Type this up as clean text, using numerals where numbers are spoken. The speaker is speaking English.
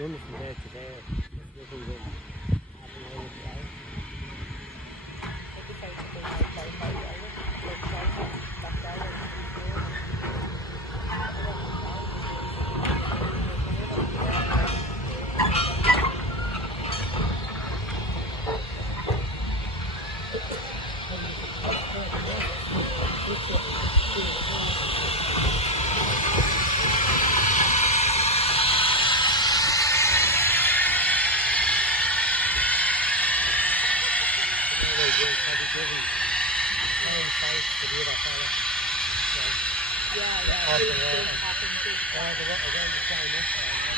done from there to there. There's nothing done. Half an hour drive. I decided to go by hours, like back hours before. I wasn't down yeah, Off the it water. happened. The water, you climb up